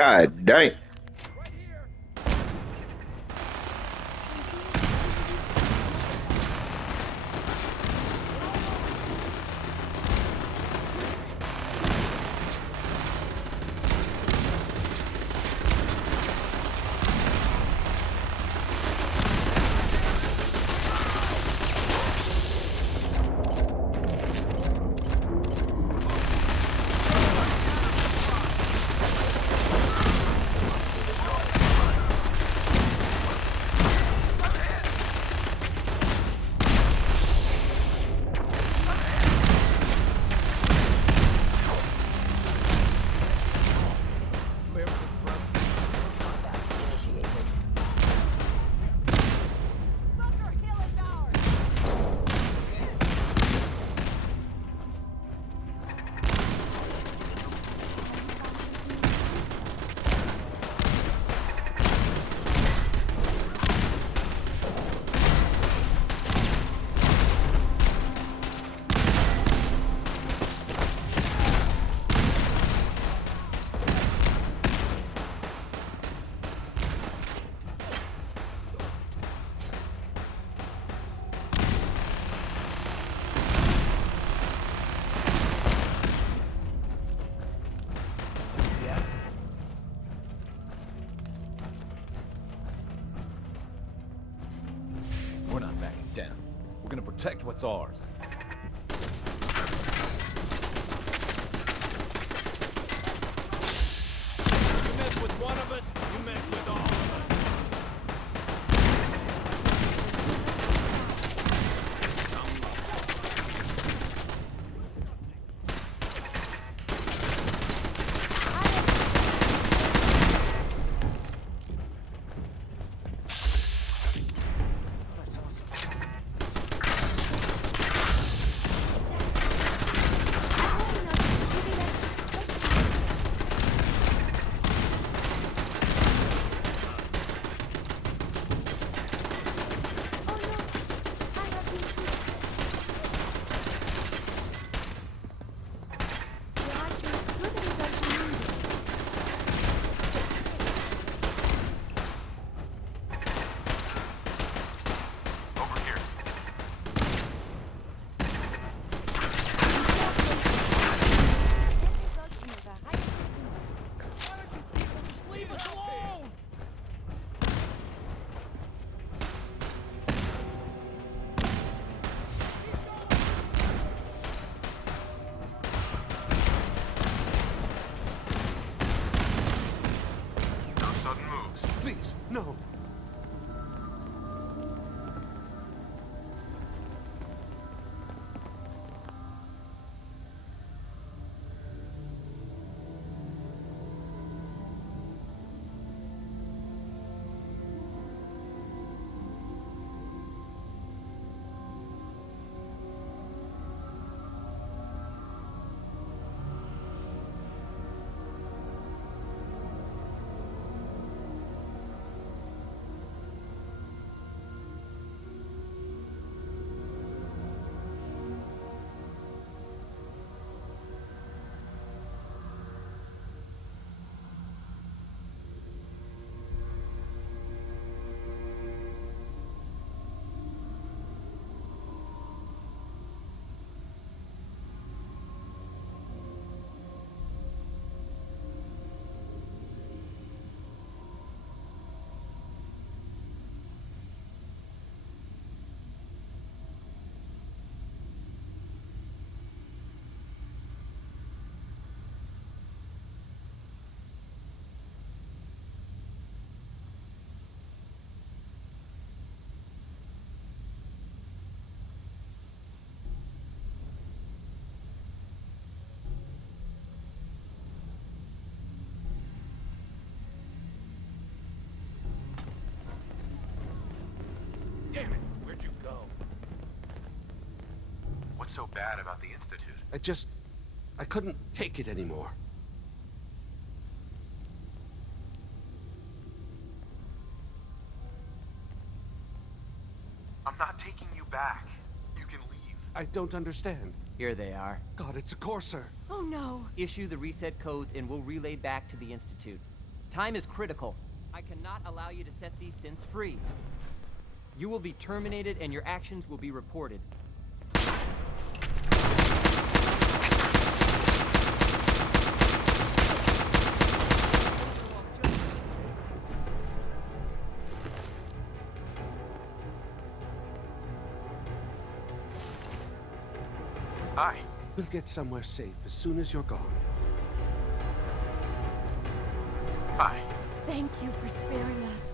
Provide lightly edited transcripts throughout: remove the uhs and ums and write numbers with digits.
God dang. Bunkerhill is ours! We're not backing down. We're gonna protect what's ours. You mess with one of us, you mess with all of us. Leave us alone! No sudden moves. Please, no. Damn it, where'd you go? What's so bad about the Institute? I couldn't take it anymore. I'm not taking you back. You can leave. I don't understand. Here they are. God, it's a Corsair. Oh no! Issue the reset codes and we'll relay back to the Institute. Time is critical. I cannot allow you to set these synths free. You will be terminated and your actions will be reported. Hi. We'll get somewhere safe as soon as you're gone. Hi. Thank you for sparing us.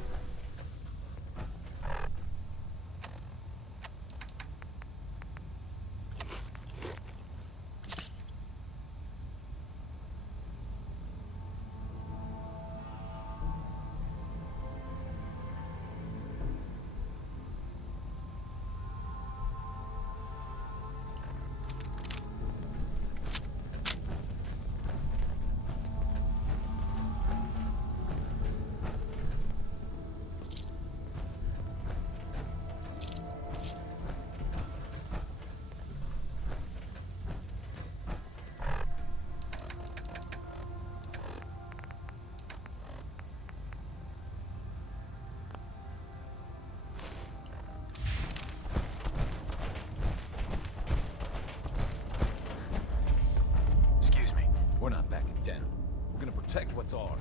Excuse me. We're not backing down. We're gonna protect what's ours.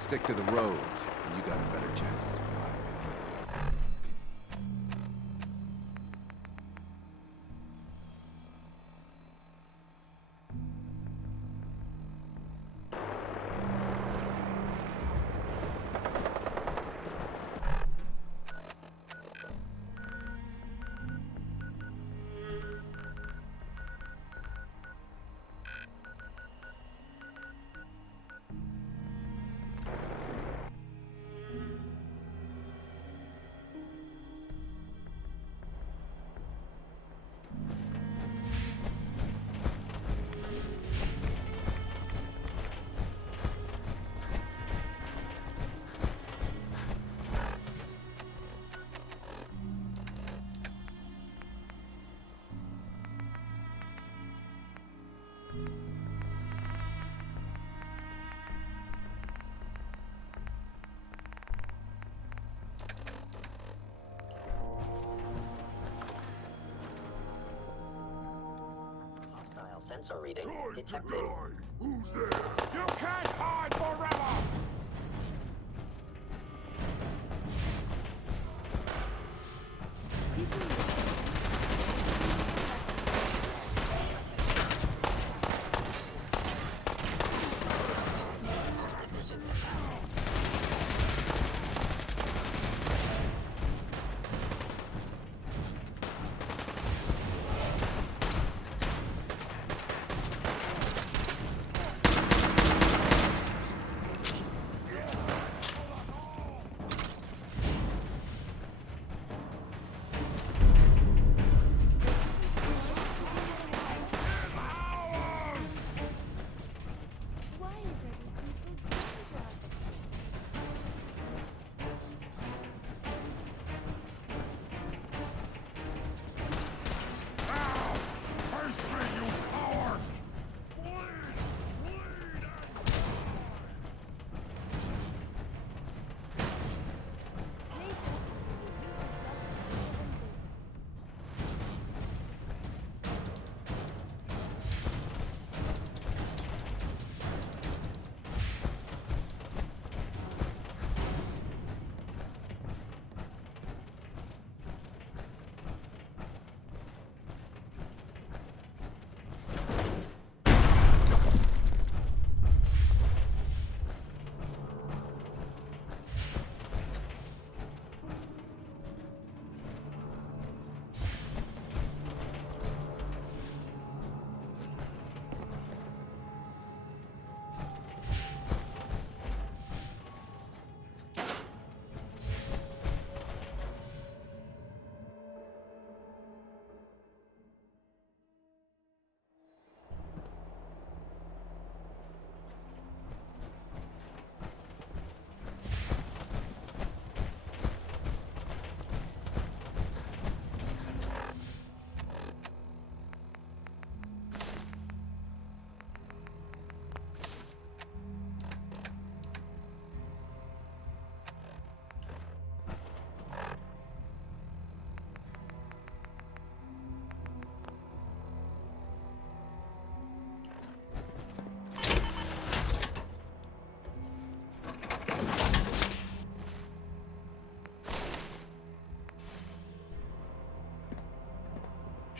Stick to the road, and you got a better chance of surviving. Hostile sensor reading detected. You can't hide forever!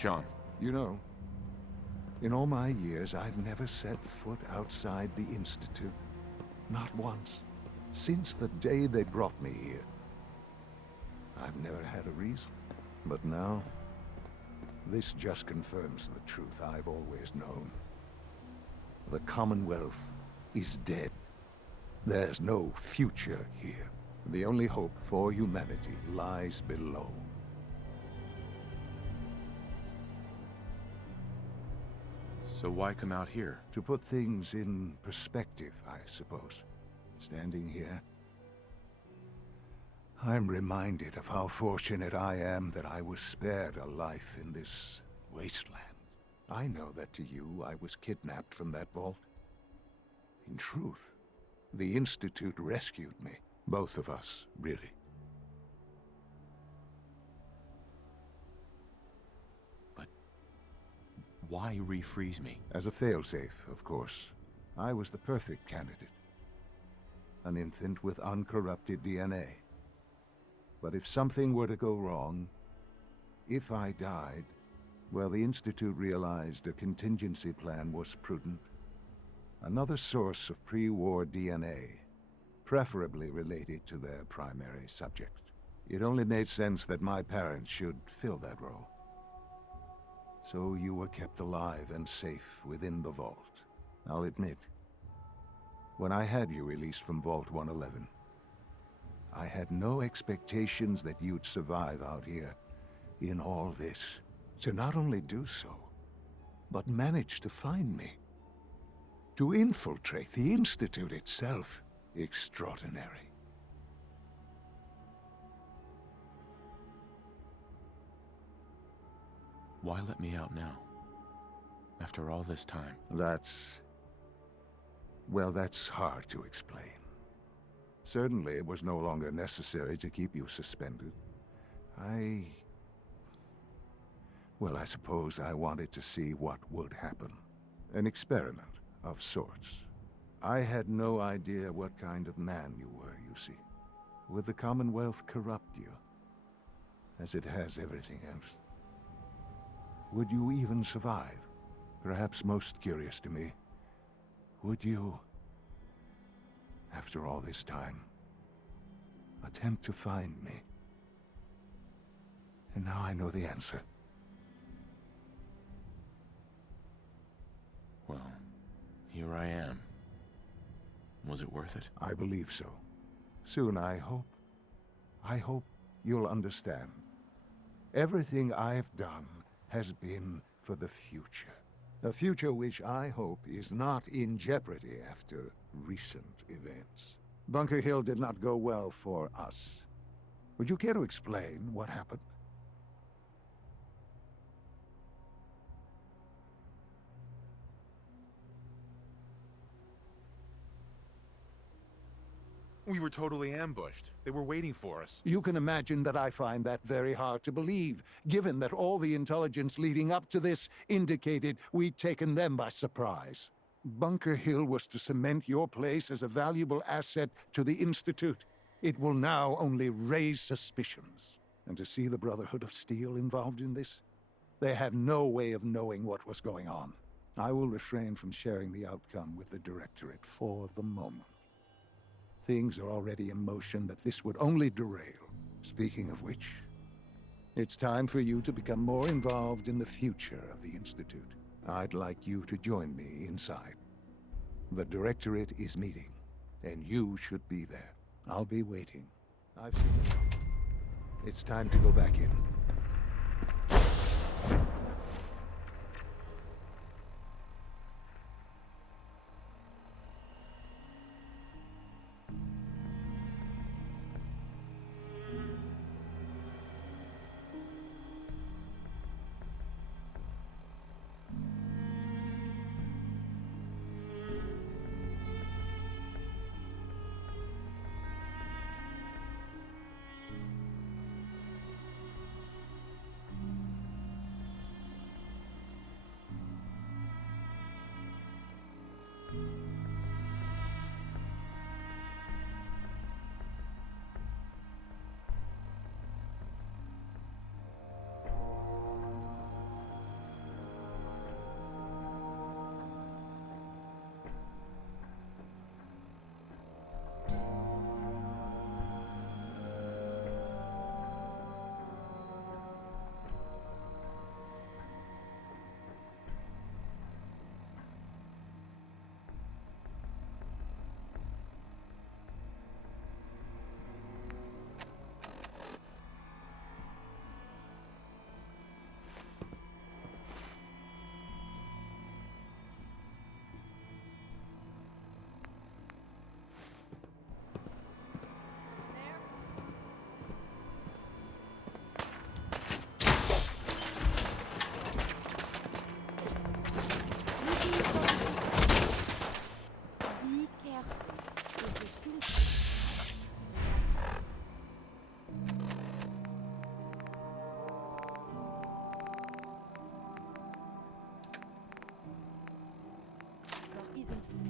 Sean. You know, in all my years, I've never set foot outside the Institute. Not once. Since the day they brought me here. I've never had a reason. But now, this just confirms the truth I've always known. The Commonwealth is dead. There's no future here. The only hope for humanity lies below. So why come out here? To put things in perspective, I suppose. Standing here, I'm reminded of how fortunate I am that I was spared a life in this wasteland. I know that to you, I was kidnapped from that vault. In truth, the Institute rescued me. Both of us, really. But why refreeze me? As a failsafe, of course. I was the perfect candidate. An infant with uncorrupted DNA. But if something were to go wrong, if I died, well, the Institute realized a contingency plan was prudent. Another source of pre-war DNA, preferably related to their primary subject. It only made sense that my parents should fill that role. So you were kept alive and safe within the vault. I'll admit, when I had you released from Vault 111, I had no expectations that you'd survive out here in all this. To not only do so, but manage to find me. To infiltrate the Institute itself. Extraordinary. Why let me out now? After all this time? Well, that's hard to explain. Certainly, it was no longer necessary to keep you suspended. Well, I suppose I wanted to see what would happen. An experiment of sorts. I had no idea what kind of man you were, you see. Would the Commonwealth corrupt you? As it has everything else? Would you even survive? Perhaps most curious to me, would you, after all this time, attempt to find me? And now I know the answer. Well, here I am. Was it worth it? I believe so. Soon, I hope. I hope you'll understand. Everything I've done has been for the future. A future which I hope is not in jeopardy after recent events. Bunkerhill did not go well for us. Would you care to explain what happened? We were totally ambushed. They were waiting for us. You can imagine that I find that very hard to believe, given that all the intelligence leading up to this indicated we'd taken them by surprise. Bunkerhill was to cement your place as a valuable asset to the Institute. It will now only raise suspicions. And to see the Brotherhood of Steel involved in this? They had no way of knowing what was going on. I will refrain from sharing the outcome with the Directorate for the moment. Things are already in motion that this would only derail. Speaking of which, it's time for you to become more involved in the future of the Institute. I'd like you to join me inside. The Directorate is meeting, and you should be there. I'll be waiting. I've seen enough. It's time to go back in.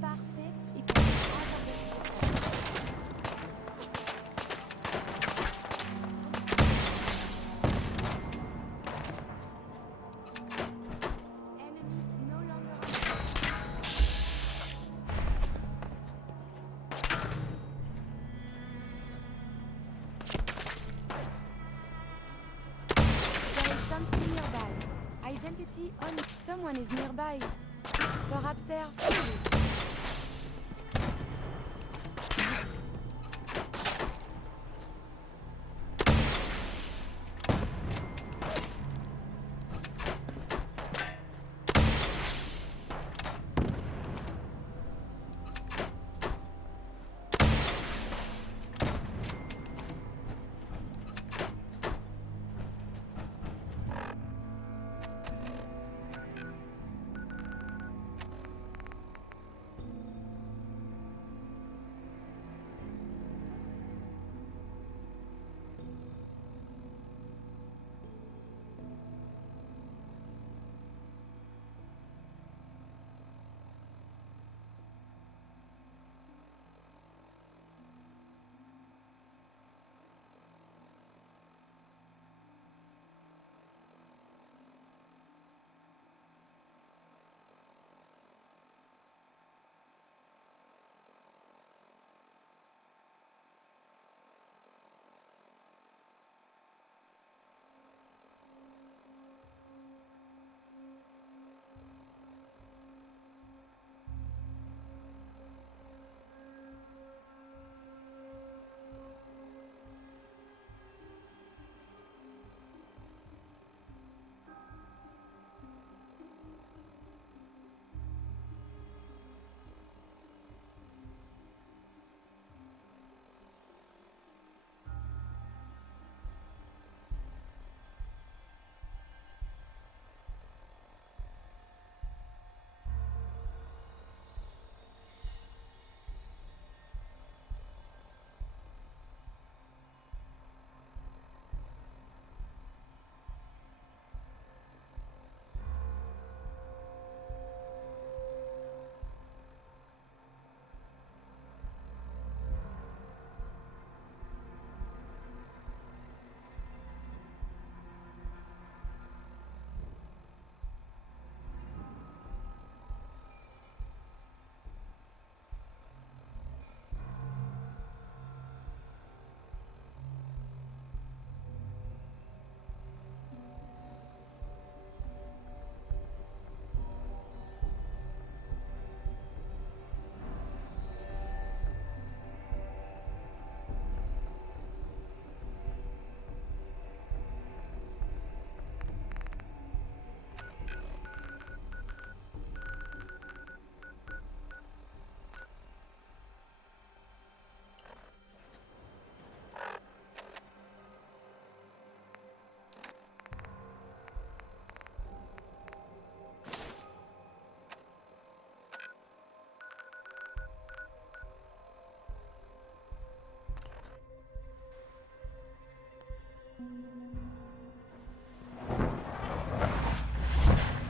parfait et puis Enemies no longer There is something nearby. Identity on. Someone is nearby. Perhaps they are free.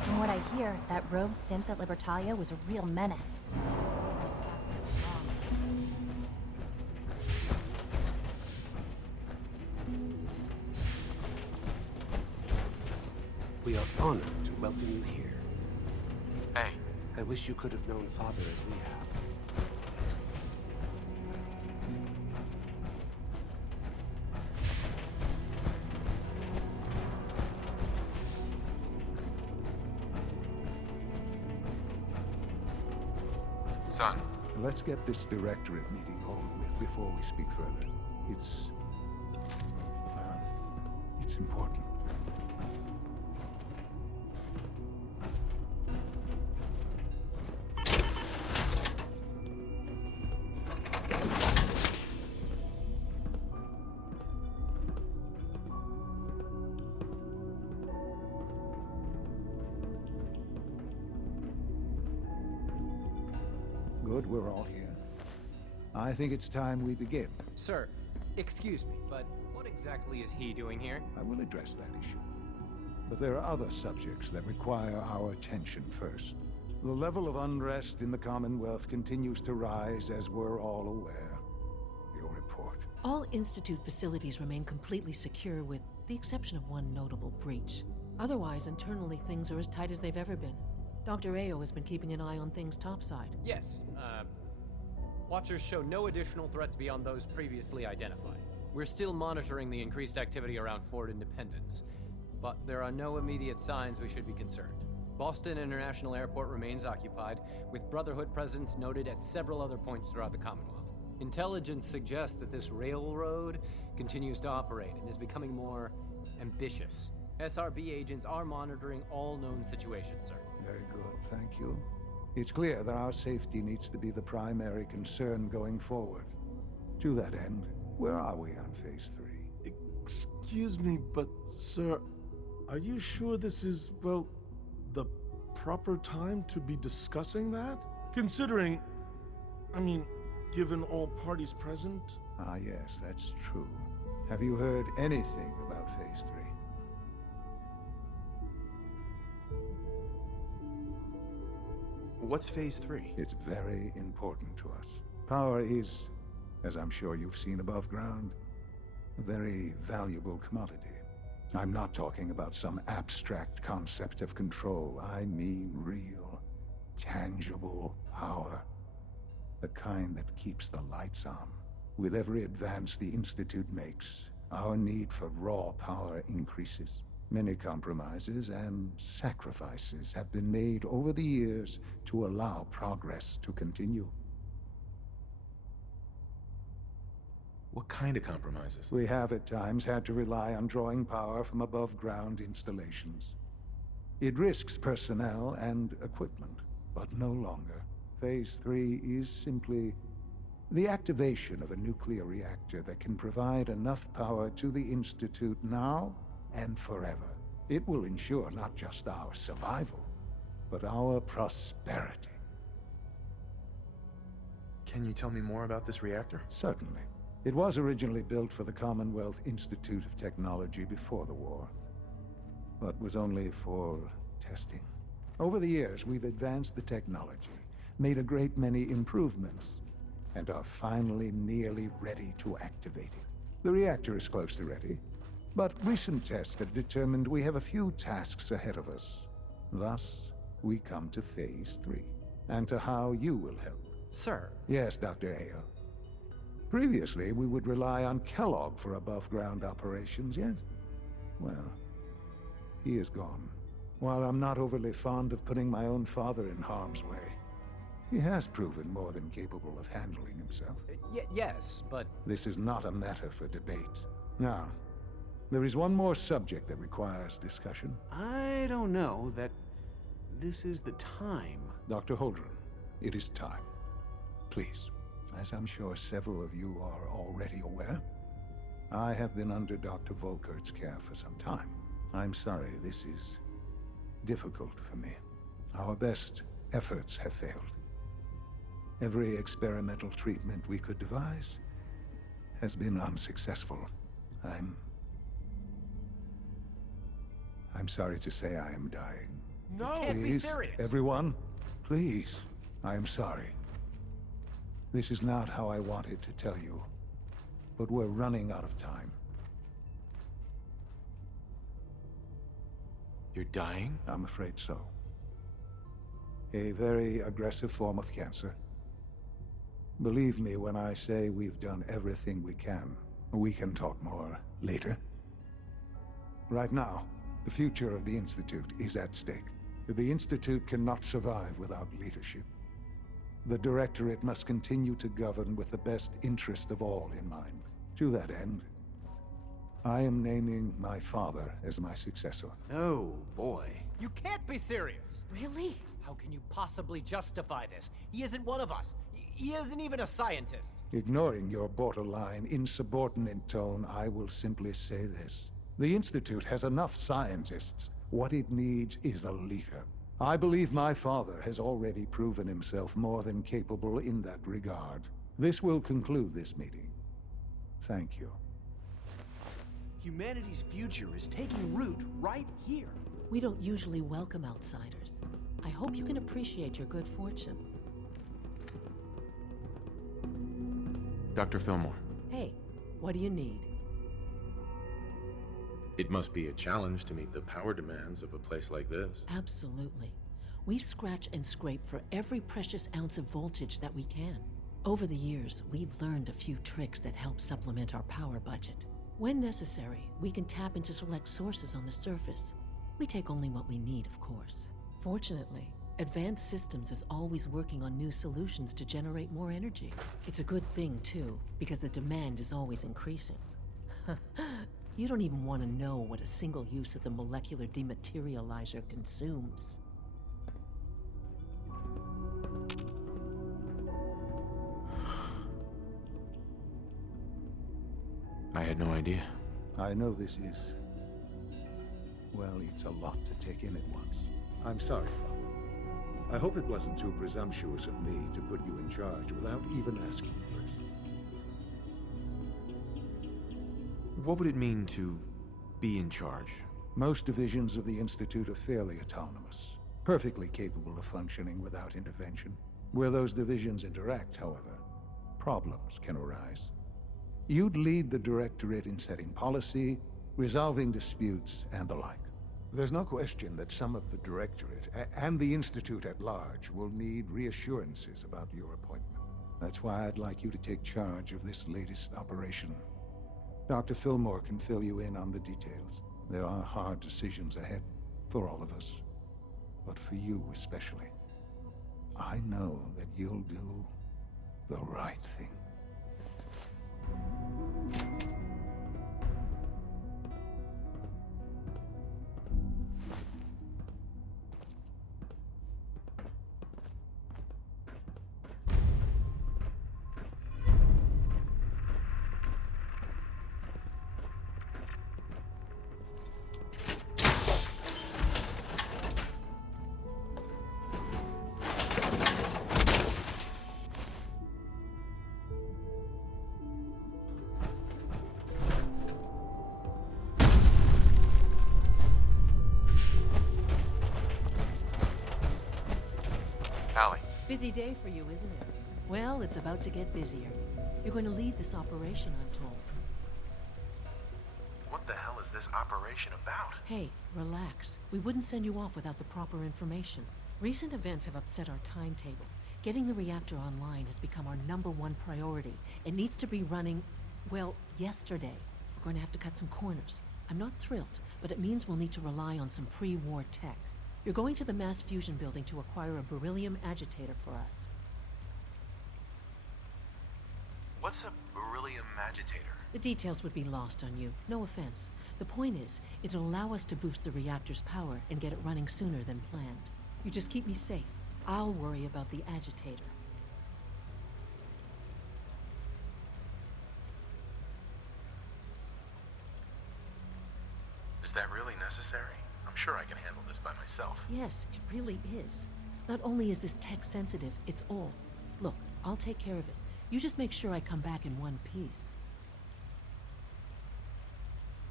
From what I hear, that rogue synth at Libertalia was a real menace. We are honored to welcome you here. Hey, I wish you could have known Father as we have. son. Let's get this directorate meeting over with before we speak further. It's important. Good, we're all here. I think it's time we begin. Sir, excuse me, but what exactly is he doing here? I will address that issue. But there are other subjects that require our attention first. The level of unrest in the Commonwealth continues to rise, as we're all aware. Your report. All Institute facilities remain completely secure with the exception of one notable breach. Otherwise, internally, things are as tight as they've ever been. Dr. Ayo has been keeping an eye on things topside. Yes, Watchers show no additional threats beyond those previously identified. We're still monitoring the increased activity around Fort Independence, but there are no immediate signs we should be concerned. Boston International Airport remains occupied, with Brotherhood presence noted at several other points throughout the Commonwealth. Intelligence suggests that this railroad continues to operate and is becoming more ambitious. SRB agents are monitoring all known situations, sir. Very good, thank you. It's clear that our safety needs to be the primary concern going forward. To that end, where are we on Phase 3? Excuse me, but sir, are you sure this is, well, the proper time to be discussing that? Considering, given all parties present? Ah, yes, that's true. Have you heard anything about Phase 3? What's Phase 3? It's very important to us. Power is, as I'm sure you've seen above ground, a very valuable commodity. I'm not talking about some abstract concept of control. I mean real, tangible power. The kind that keeps the lights on. With every advance the Institute makes, our need for raw power increases. Many compromises and sacrifices have been made over the years to allow progress to continue. What kind of compromises? We have at times had to rely on drawing power from above-ground installations. It risks personnel and equipment, but no longer. Phase 3 is simply the activation of a nuclear reactor that can provide enough power to the Institute now and forever. It will ensure not just our survival, but our prosperity. Can you tell me more about this reactor? Certainly. It was originally built for the Commonwealth Institute of Technology before the war, but was only for testing. Over the years, we've advanced the technology, made a great many improvements, and are finally nearly ready to activate it. The reactor is close to ready, but recent tests have determined we have a few tasks ahead of us. Thus, we come to Phase 3, and to how you will help. Sir. Yes, Dr. Ayo. Previously, we would rely on Kellogg for above-ground operations, yes? Well, he is gone. While I'm not overly fond of putting my own father in harm's way, he has proven more than capable of handling himself. Yes, but... This is not a matter for debate. Now, there is one more subject that requires discussion. I don't know that this is the time. Dr. Holdren, it is time. Please. As I'm sure several of you are already aware, I have been under Dr. Volkert's care for some time. I'm sorry, this is difficult for me. Our best efforts have failed. Every experimental treatment we could devise has been unsuccessful. I'm sorry to say I am dying. No! You can't be serious! Everyone, please. I am sorry. This is not how I wanted to tell you, but we're running out of time. You're dying? I'm afraid so. A very aggressive form of cancer. Believe me when I say we've done everything we can. We can talk more later. Right now, the future of the Institute is at stake. The Institute cannot survive without leadership. The Directorate must continue to govern with the best interest of all in mind. To that end, I am naming my father as my successor. Oh, boy. You can't be serious! Really? How can you possibly justify this? He isn't one of us. He isn't even a scientist. Ignoring your borderline, insubordinate tone, I will simply say this. The Institute has enough scientists. What it needs is a leader. I believe my father has already proven himself more than capable in that regard. This will conclude this meeting. Thank you. Humanity's future is taking root right here. We don't usually welcome outsiders. I hope you can appreciate your good fortune. Dr. Fillmore. Hey, what do you need? It must be a challenge to meet the power demands of a place like this. Absolutely. We scratch and scrape for every precious ounce of voltage that we can. Over the years, we've learned a few tricks that help supplement our power budget. When necessary, we can tap into select sources on the surface. We take only what we need, of course. Fortunately, Advanced Systems is always working on new solutions to generate more energy. It's a good thing, too, because the demand is always increasing. You don't even want to know what a single use of the molecular dematerializer consumes. I had no idea. I know this is... well, it's a lot to take in at once. I'm sorry, Father. I hope it wasn't too presumptuous of me to put you in charge without even asking first. What would it mean to be in charge? Most divisions of the Institute are fairly autonomous, perfectly capable of functioning without intervention. Where those divisions interact, however, problems can arise. You'd lead the Directorate in setting policy, resolving disputes, and the like. There's no question that some of the Directorate, and the Institute at large, will need reassurances about your appointment. That's why I'd like you to take charge of this latest operation. Dr. Fillmore can fill you in on the details. There are hard decisions ahead, for all of us. But for you especially. I know that you'll do the right thing. Busy day for you, isn't it? Well, it's about to get busier. You're going to lead this operation, I'm told. What the hell is this operation about? Hey, relax. We wouldn't send you off without the proper information. Recent events have upset our timetable. Getting the reactor online has become our #1 priority. It needs to be running, well, yesterday. We're going to have to cut some corners. I'm not thrilled, but it means we'll need to rely on some pre-war tech. You're going to the mass fusion building to acquire a beryllium agitator for us. What's a beryllium agitator? The details would be lost on you. No offense. The point is, it'll allow us to boost the reactor's power and get it running sooner than planned. You just keep me safe. I'll worry about the agitator. Is that really necessary? I'm sure I can handle this by myself. Yes, it really is. Not only is this tech sensitive, it's all. Look, I'll take care of it. You just make sure I come back in one piece.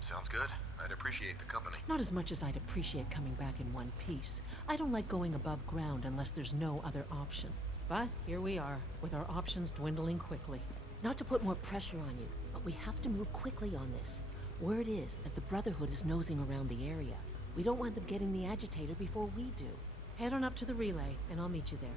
Sounds good. I'd appreciate the company. Not as much as I'd appreciate coming back in one piece. I don't like going above ground unless there's no other option. But here we are, with our options dwindling quickly. Not to put more pressure on you, but we have to move quickly on this. Word is that the Brotherhood is nosing around the area. We don't want them getting the agitator before we do. Head on up to the relay, and I'll meet you there.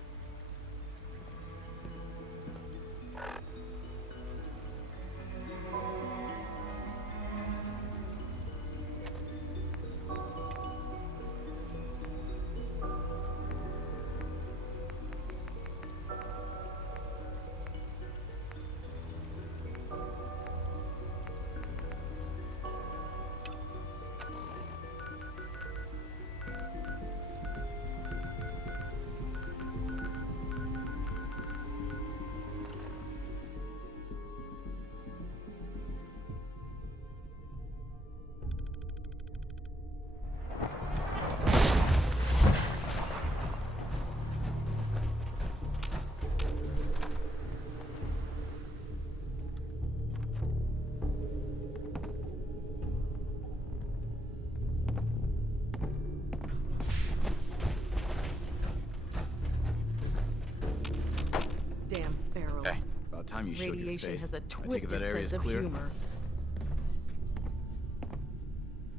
time you showed your Radiation face. has a I take it twisted that area's sense of clear? humor.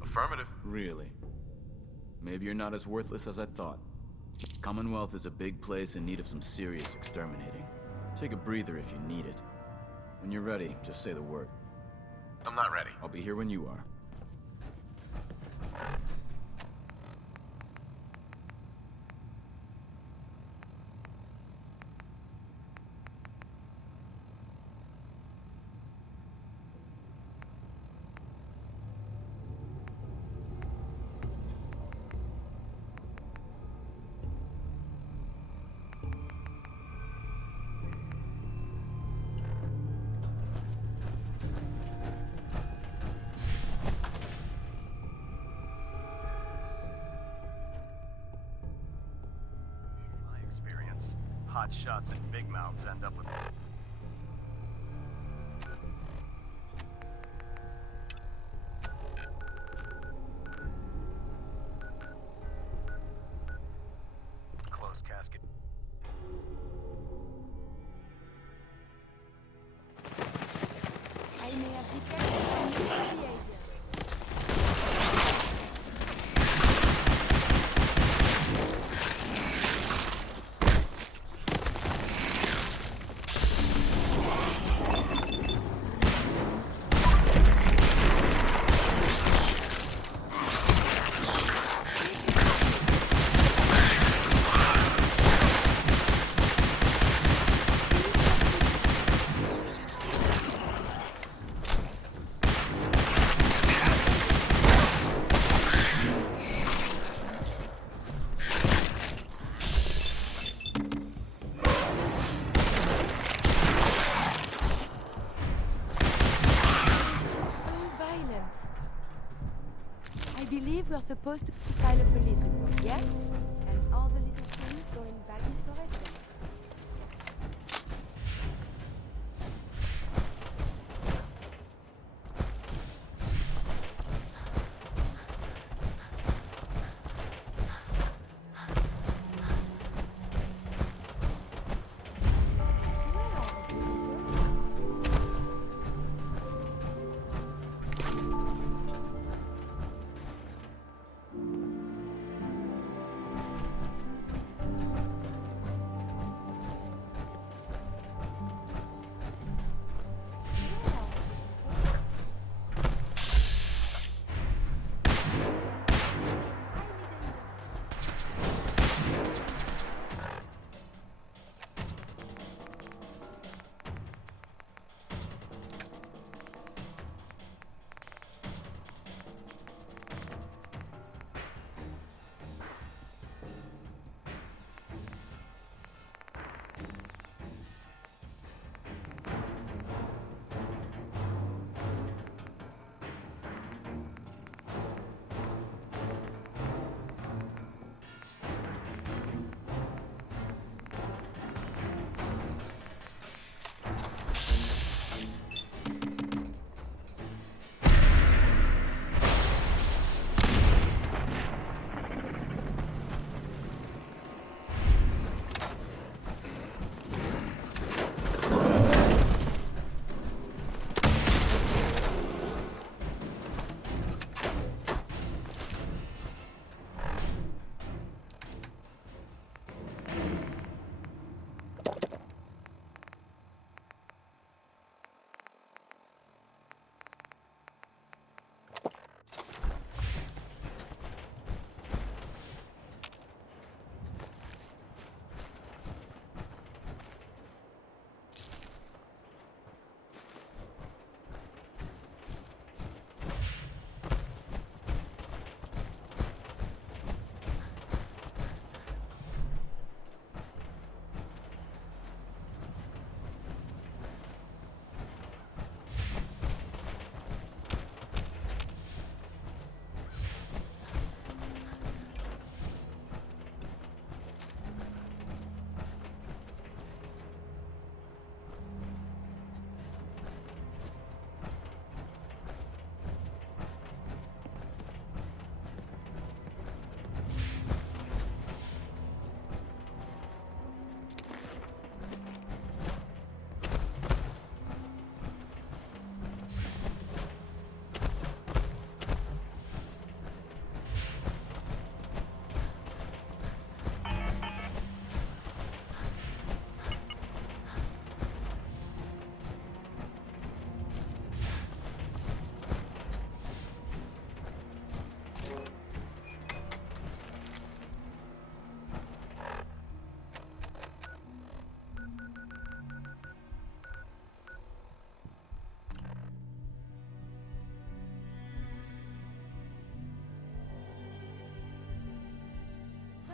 Affirmative. Really? Maybe you're not as worthless as I thought. Commonwealth is a big place in need of some serious exterminating. Take a breather if you need it. When you're ready, just say the word. I'm not ready. I'll be here when you are. Experience. Hot shots and big mouths end up with... Closed casket. I may have detected some new behavior. I believe we're supposed to file a police report, yes? And all the little things going back into residence.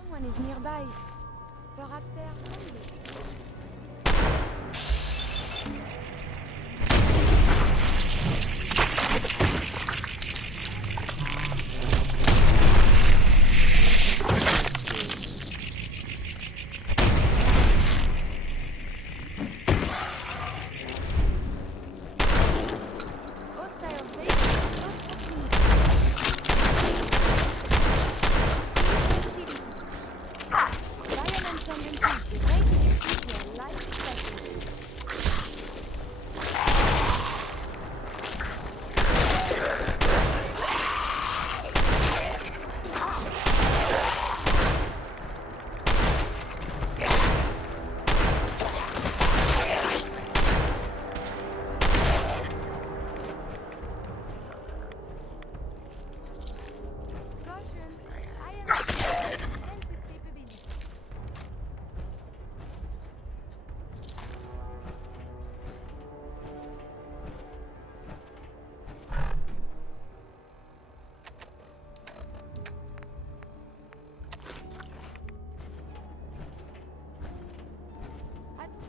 Someone is nearby. Perhaps they are hungry.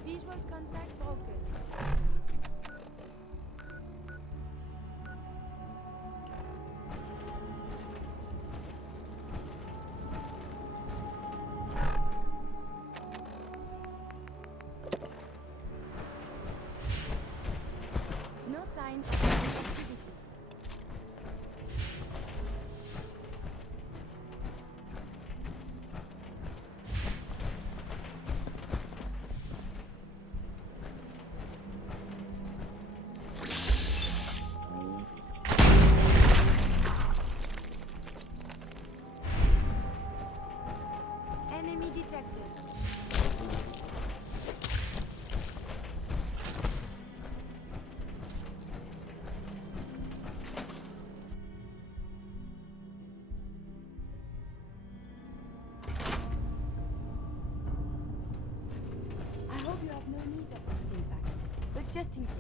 Visual contact broken. No sign of activity. Enemy detected. I hope you have no need of this thing back, but just in case.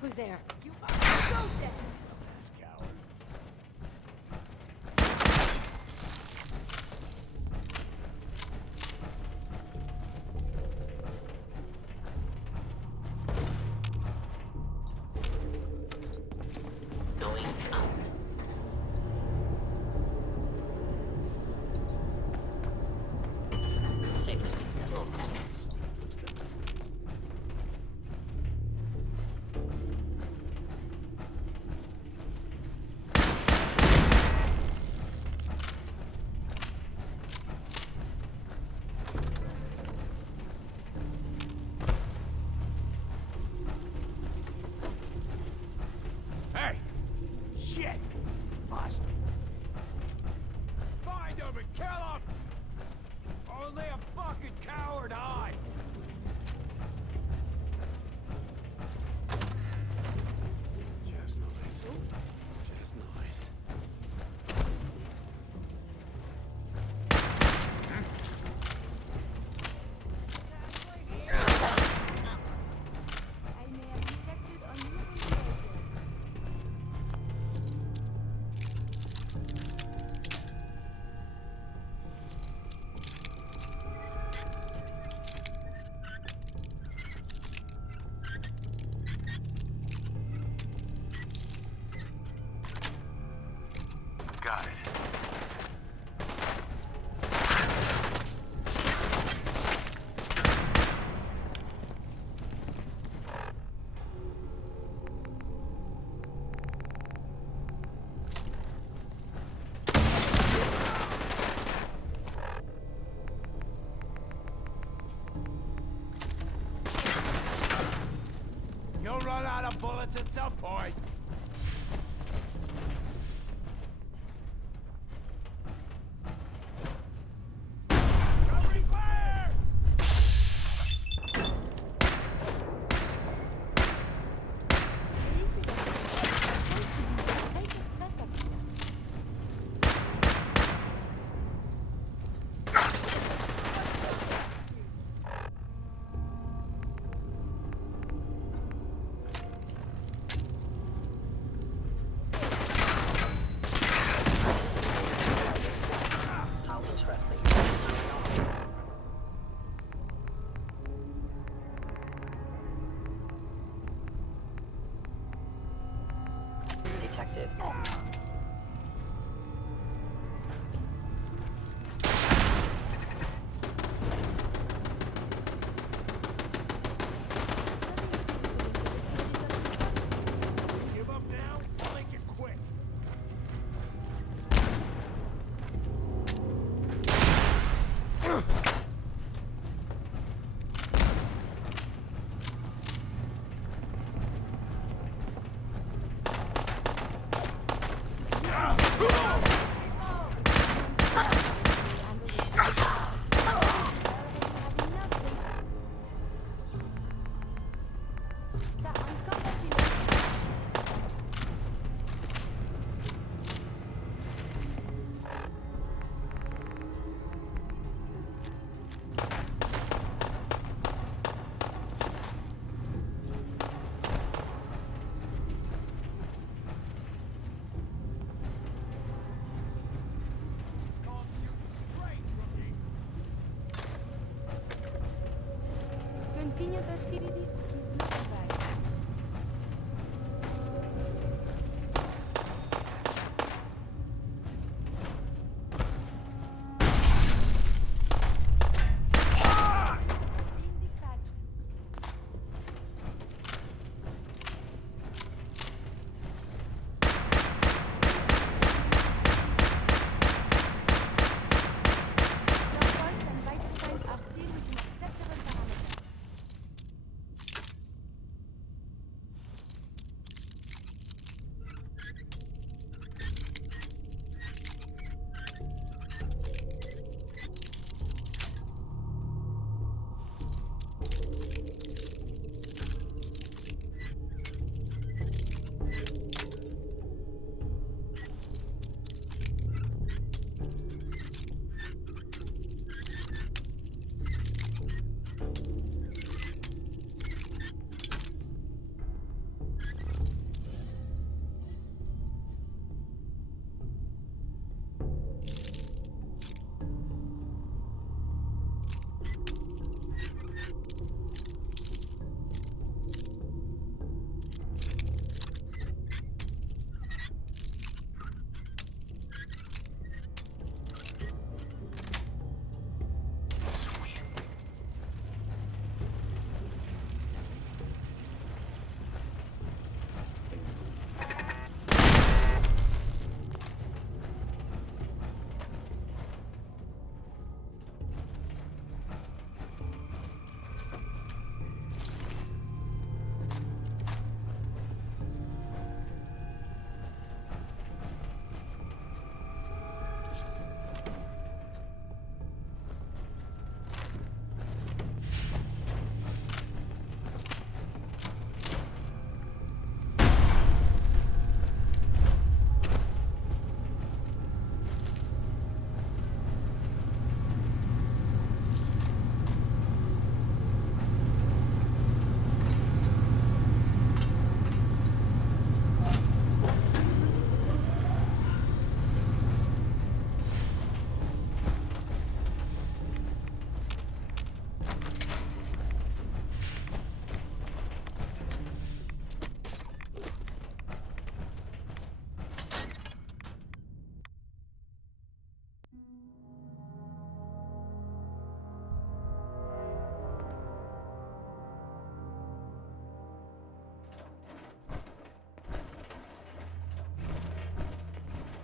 Who's there? You are so dead! This coward. Going up. run out of bullets at some point. Covering fire! Detected. Give up now? I'll make it quick. Continued hostilities is not bad. Being dispatched. Your pulse and vital signs are still within acceptable parameters.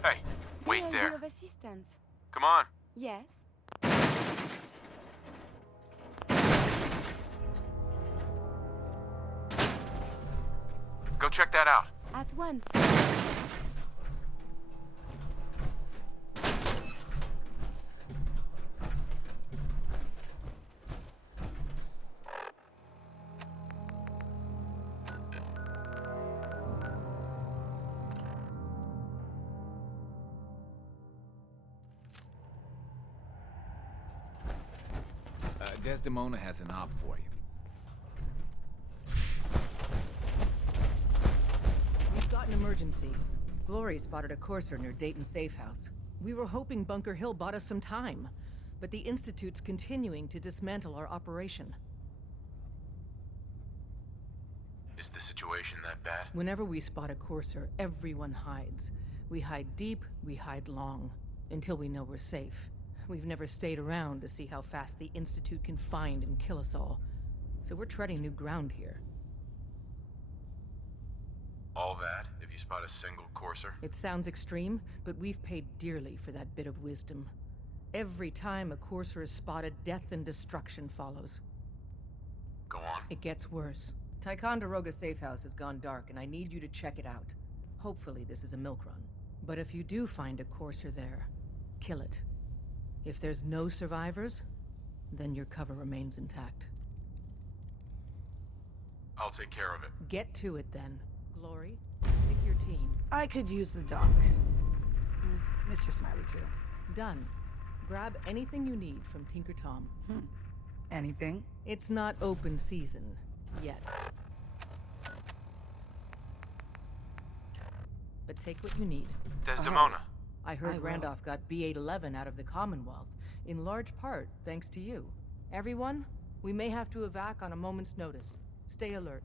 Hey, wait May I there. be of assistance? Come on. Yes. Go check that out. At once. Desdemona has an op for you. We've got an emergency. Glory spotted a courser near Dayton's safe house. We were hoping Bunkerhill bought us some time, but the Institute's continuing to dismantle our operation. Is the situation that bad? Whenever we spot a courser, everyone hides. We hide deep, we hide long, until we know we're safe. We've never stayed around to see how fast the Institute can find and kill us all. So we're treading new ground here. All that, if you spot a single courser? It sounds extreme, but we've paid dearly for that bit of wisdom. Every time a courser is spotted, death and destruction follows. Go on. It gets worse. Ticonderoga safe house has gone dark, and I need you to check it out. Hopefully this is a milk run. But if you do find a courser there, kill it. If there's no survivors, then your cover remains intact. I'll take care of it. Get to it then. Glory, pick your team. I could use the dock. Mr. Smiley, too. Done. Grab anything you need from Tinker Tom. Anything? It's not open season. Yet. But take what you need. Desdemona. I heard I will. Randolph got B-811 out of the Commonwealth, in large part thanks to you. Everyone, we may have to evac on a moment's notice. Stay alert.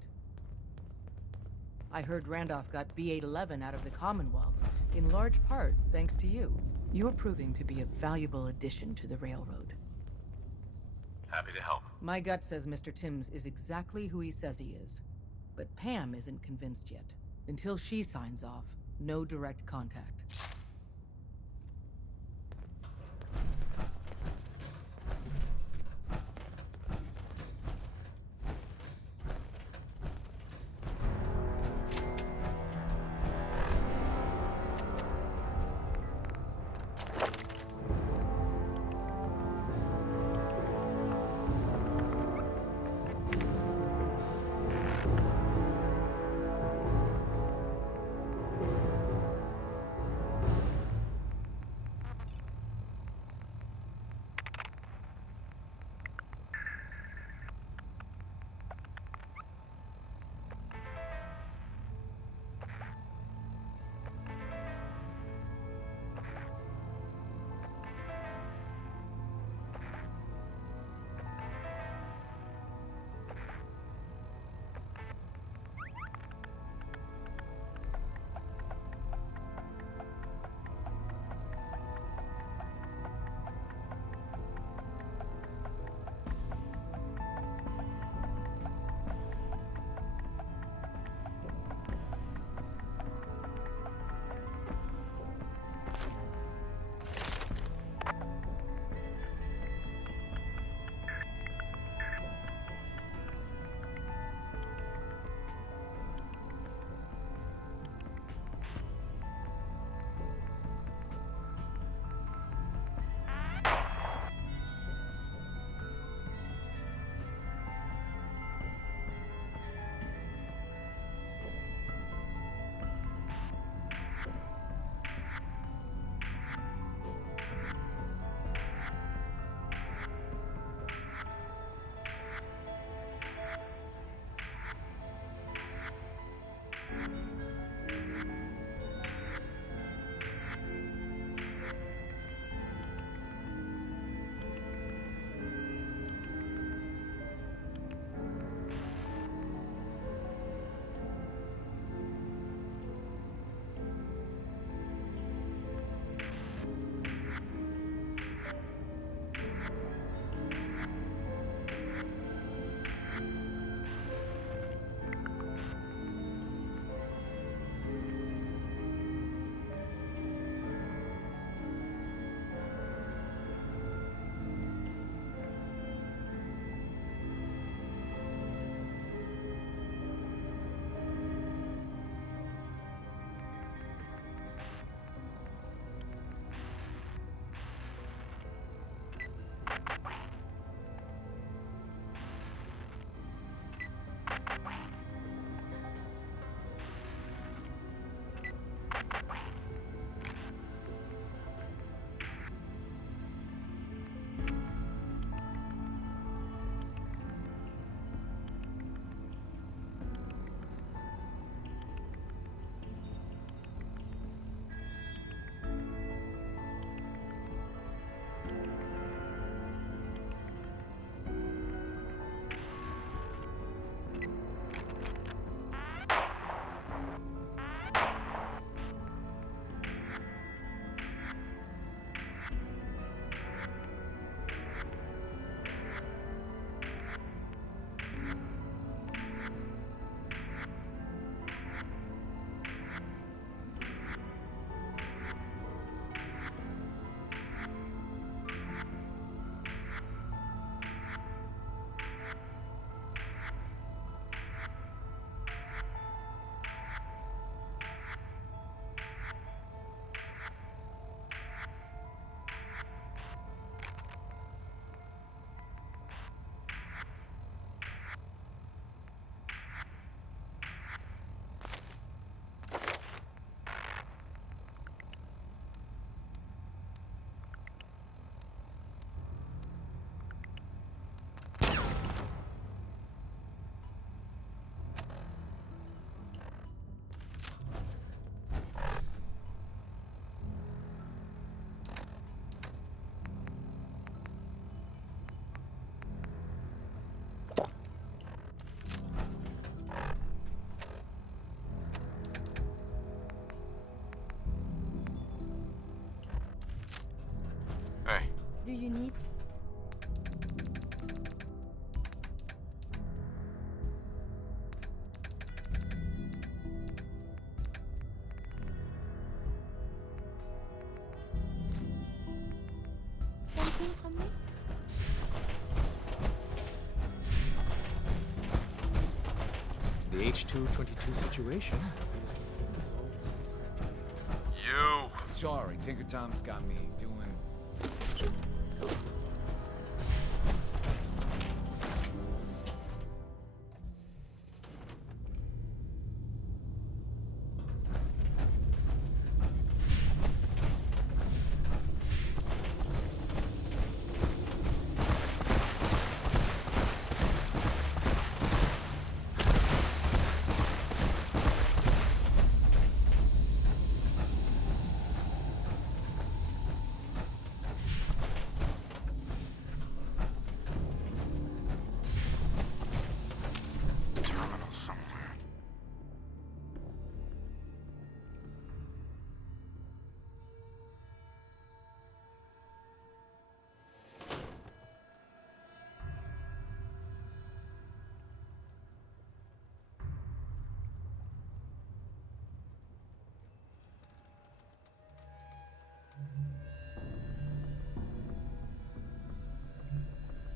I heard Randolph got B-811 out of the Commonwealth, in large part thanks to you. You're proving to be a valuable addition to the railroad. Happy to help. My gut says Mr. Timms is exactly who he says he is. But Pam isn't convinced yet. Until she signs off, no direct contact. do you need? Something from me? The H-222 situation appears to have been resolved satisfactorily. Sorry, Tinker Tom's got me doing